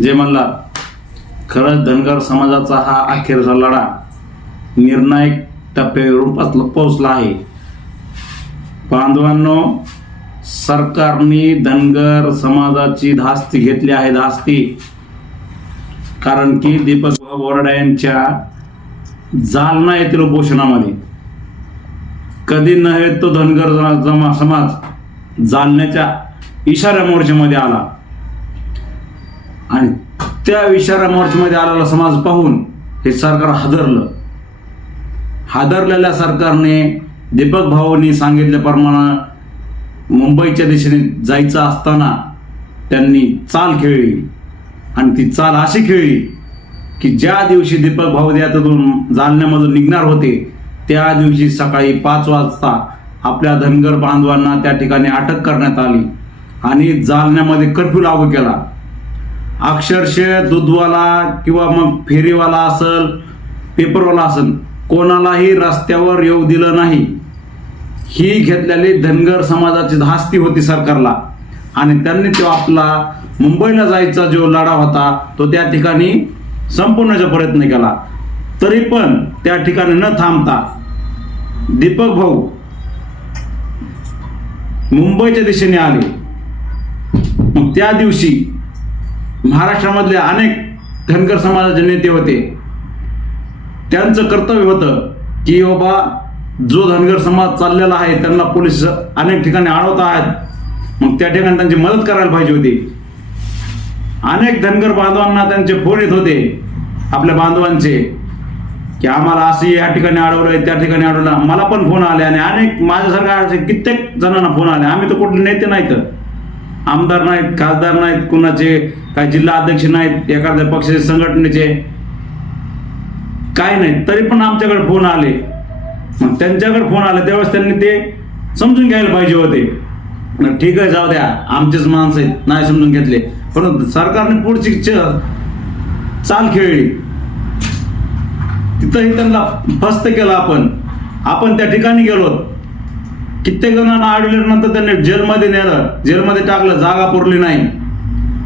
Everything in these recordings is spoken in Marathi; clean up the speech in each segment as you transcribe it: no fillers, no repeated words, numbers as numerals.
जे म्हणला खरंच धनगर समाजाचा हा अखेरचा लढा निर्णायक टप्प्यावर पोहोचला आहे. बांधवांनो, सरकारने धनगर समाजाची धास्ती घेतली आहे, धास्ती. कारण की दीपक बोराडे यांच्या जालना येथील उपोषणामध्ये कधी नव्हे तो धनगर समाज जालन्याच्या इशारा मोर्चामध्ये आला आणि त्या इशारा मोर्चामध्ये आलेला समाज पाहून हे सरकार हादरलं. हादरलेल्या सरकारने दीपक भाऊंनी सांगितल्याप्रमाणे मुंबईच्या दिशेने जायचं असताना त्यांनी चाल खेळली आणि ती चाल अशी खेळली की ज्या दिवशी दीपक भाऊ त्यातून जालन्यामधून निघणार होते त्या दिवशी सकाळी 5 वाजता आपल्या धनगर बांधवांना त्या ठिकाणी अटक करण्यात आली आणि जालन्यामध्ये कर्फ्यू लागू केला. अक्षरशः दूधवाला किंवा मग फेरीवाला असल, पेपरवाला असल, कोणालाही रस्त्यावर येऊ दिलं नाही. ही घेतलेली धनगर समाजाची धास्ती होती सरकारला आणि त्यांनी तो आपला मुंबईला जायचा जो लढा होता तो त्या ठिकाणी संपवण्याचा प्रयत्न केला. तरी पण त्या ठिकाणी न थांबता दीपक भाऊ मुंबईच्या दिशेने आले. मग त्या दिवशी महाराष्ट्रामधले अनेक धनगर समाजाचे नेते होते. त्यांचं कर्तव्य होतं की बाबा जो धनगर समाज चाललेला आहे त्यांना पोलीस अनेक ठिकाणी अडवत आहेत, मग त्या ठिकाणी त्यांची मदत करायला पाहिजे होती. अनेक धनगर बांधवांना त्यांचे फोन येत होते आपल्या बांधवांचे की आम्हाला असं या ठिकाणी अडवलंय, त्या ठिकाणी अडवलं. मला पण फोन आले आणि अनेक माझ्यासारख्या कित्येक जणांना फोन आले. आम्ही तर कुठले नेते नाहीत, आमदार नाहीत, खासदार नाहीत, कुणाचे काय जिल्हा अध्यक्ष नाहीत, एखाद्या पक्षाचे संघटनेचे काय नाही, तरी पण आमच्याकडे फोन आले. मग त्यांच्याकडे फोन आले त्यावेळेस त्यांनी ते समजून घ्यायला पाहिजे होते. ठीक आहे, जाऊ द्या, आमचेच माणसं आहेत, नाही समजून घेतले. परंतु सरकारने पुढची चाल खेळली. तिथंही त्यांना फस्त केलं. आपण त्या ठिकाणी गेलो. कित्येक जणांना अडवल्यानंतर त्यांनी जेलमध्ये नेलं, जेलमध्ये टाकलं, जागा पुरली नाही.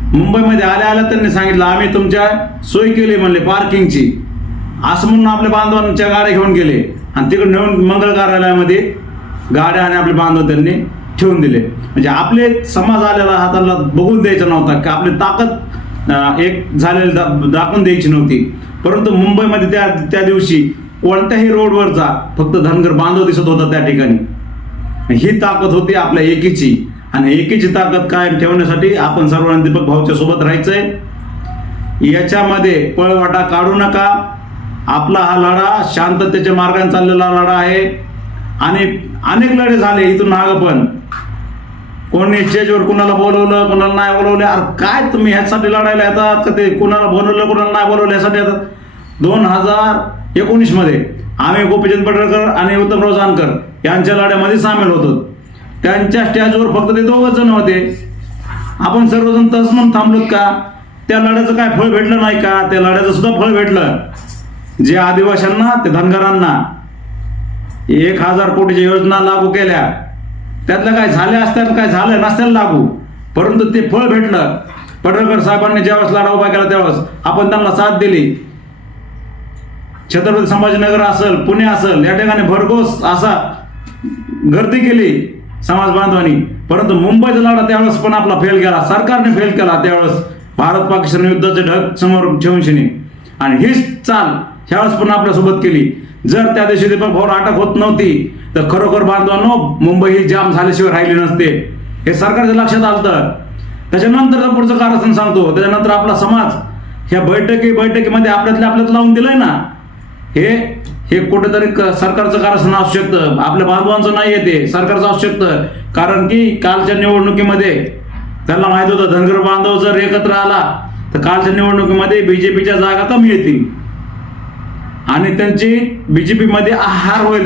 मुंबईमध्ये आल्या त्यांनी सांगितलं आम्ही तुमच्या सोय केली म्हणले पार्किंगची, असं म्हणून आपल्या बांधवांच्या गाड्या घेऊन गेले आणि तिकडे नेऊन मंगळ कार्यालयामध्ये गाड्या आणि आपले बांधव त्यांनी ठेवून दिले. म्हणजे आपले समाज आलेला हाताला बघून द्यायचा नव्हता की आपली ताकद एक झालेली दाखवून द्यायची नव्हती. परंतु मुंबईमध्ये त्या दिवशी कोणत्याही रोडवरचा फक्त धनगर बांधव दिसत होता त्या ठिकाणी. ही ताकद होती आपल्या एकीची आणि एकीची ताकद कायम ठेवण्यासाठी आपण सर्वांनी दीपक भाऊच्या सोबत राहायचंय. याच्यामध्ये पळवाटा काढू नका. आपला हा लढा शांततेच्या मार्गाने चाललेला लढा आहे आणि अनेक लढे झाले इथून मागं. पण कोणी स्टेजवर कुणाला बोलवलं, कुणाला नाही बोलवलं. अरे काय तुम्ही ह्यासाठी लढायला येतात का? ते कुणाला बोलवलं, कुणाला नाही बोलवलं यासाठी येतात. 2019 मध्ये आम्ही गोपीचंद पडळकर आणि उत्तमराव जानकर यांच्या लढ्यामध्ये सामील होतो. त्यांच्या स्टेजवर फक्त ते 2 जण होते. आपण सर्वजण तस म्हणून थांबलोत का? त्या लढ्याचं काय फळ भेटलं नाही का? त्या लढ्याचं सुद्धा फळ भेटलं. जे आदिवासींना, ते धनगरांना 1000 कोटीच्या योजना लागू केल्या, त्यातल्या काय झाल्या असत्या, काय झालं नसत्या लागू, परंतु ते फळ भेटलं. पडळकर साहेबांनी ज्यावेळेस लढा उभा केला त्यावेळेस आपण त्यांना साथ दिली. छत्रपती संभाजीनगर असेल, पुणे असेल, या ठिकाणी भरघोस असा गर्दी केली समाज बांधवांनी. परंतु मुंबईचा लढा त्यावेळेस पण आपला फेल गेला, सरकारने फेल केला. त्यावेळेस भारत पाकिस्तान युद्धाचे ढग समोर ठेवून शिनी आणि हीच चाल ह्यावेळेस पण आपल्यासोबत केली. जर त्या दिवशी दीपक भाऊ अटक होत नव्हती तर खरोखर बांधवांनो मुंबई ही जाम झाल्याशिवाय राहिली नसते. हे सरकारच्या लक्षात आलं. त्याच्यानंतर पुढचं कारण सांगतो. त्याच्यानंतर आपला समाज ह्या बैठकीमध्ये आपल्यात लावून दिलंय ना, हे कुठेतरी सरकारचं कारस्थान असू शकतं, आपल्या बांधवांचं नाही येते, सरकारचं असू शकतं. कारण की कालच्या निवडणुकीमध्ये त्यांना माहित होतं धनगर बांधव जर एकत्र आला तर कालच्या निवडणुकीमध्ये बीजेपीच्या जागा कमी येतील आणि त्यांची बीजेपीमध्ये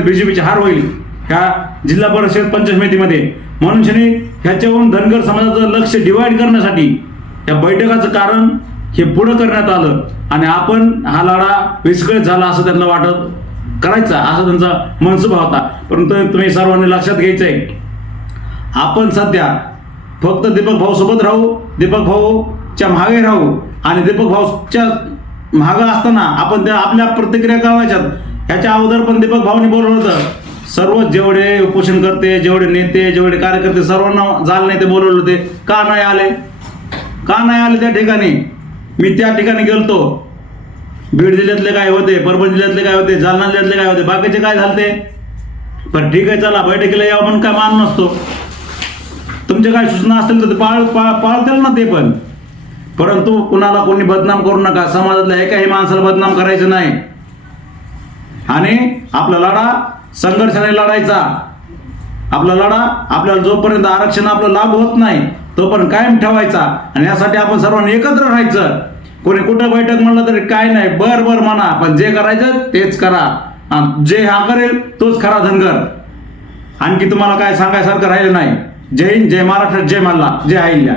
बीजेपीची हार होईल ह्या जिल्हा परिषद पंचायत समितीमध्ये. म्हणून ह्याच्यावरून धनगर समाजाचं लक्ष डिवाइड करण्यासाठी या बैठकाचं कारण हे पुढं करण्यात आलं आणि आपण हा लढा विस्कळीत झाला असं त्यांना वाटत करायचा असा त्यांचा मनसुबा होता. परंतु तुम्ही सर्वांनी लक्षात घ्यायचंय, आपण सध्या फक्त दीपक भाऊ सोबत राहू. दीपक भाऊ भाऊच्या मागे राहू आणि दीपक भाऊच्या मागं असताना आपण त्या आपल्या प्रतिक्रिया कळवायच्यात. ह्याच्या अगोदर पण दीपक भाऊनी बोलवलं होतं, सर्व जेवढे उपोषण करते, जेवढे नेते, जेवढे कार्यकर्ते सर्वांना जाल नेते बोलवले होते. का नाही आले? का नाही आले त्या ठिकाणी? मी त्या ठिकाणी गेलतो. बीड जिल्ह्यातले काय होते, परभणी जिल्ह्यातले काय होते, जालना जिल्ह्यातले काय होते, बाकीचे काय झालते? पण ठीक आहे, चला बैठकीला यावं पण काय मान नसतो. तुमच्या काय सूचना असतील तर पाळतील ना ते पण. परंतु कुणाला कोणी बदनाम करू नका. समाजातल्या एकाही माणसाला बदनाम करायचं नाही आणि आपला लढा संघर्षाने लढायचा. आपला लढा आपल्याला जोपर्यंत आरक्षण आपलं लागू होत नाही तोपर्यंत कायम ठेवायचा आणि यासाठी आपण सर्वांनी एकत्र राहायचं. कोणी कुठं बैठक म्हणलं तरी काय नाही, बर म्हणा, पण जे करायचं तेच करा. जे हा करेल तोच खरा धनगर. आणखी तुम्हाला काय सांगायसारखं राहिलं नाही. जय हिंद, जय महाराष्ट्र, जय मल्हार, जय अहिल्या.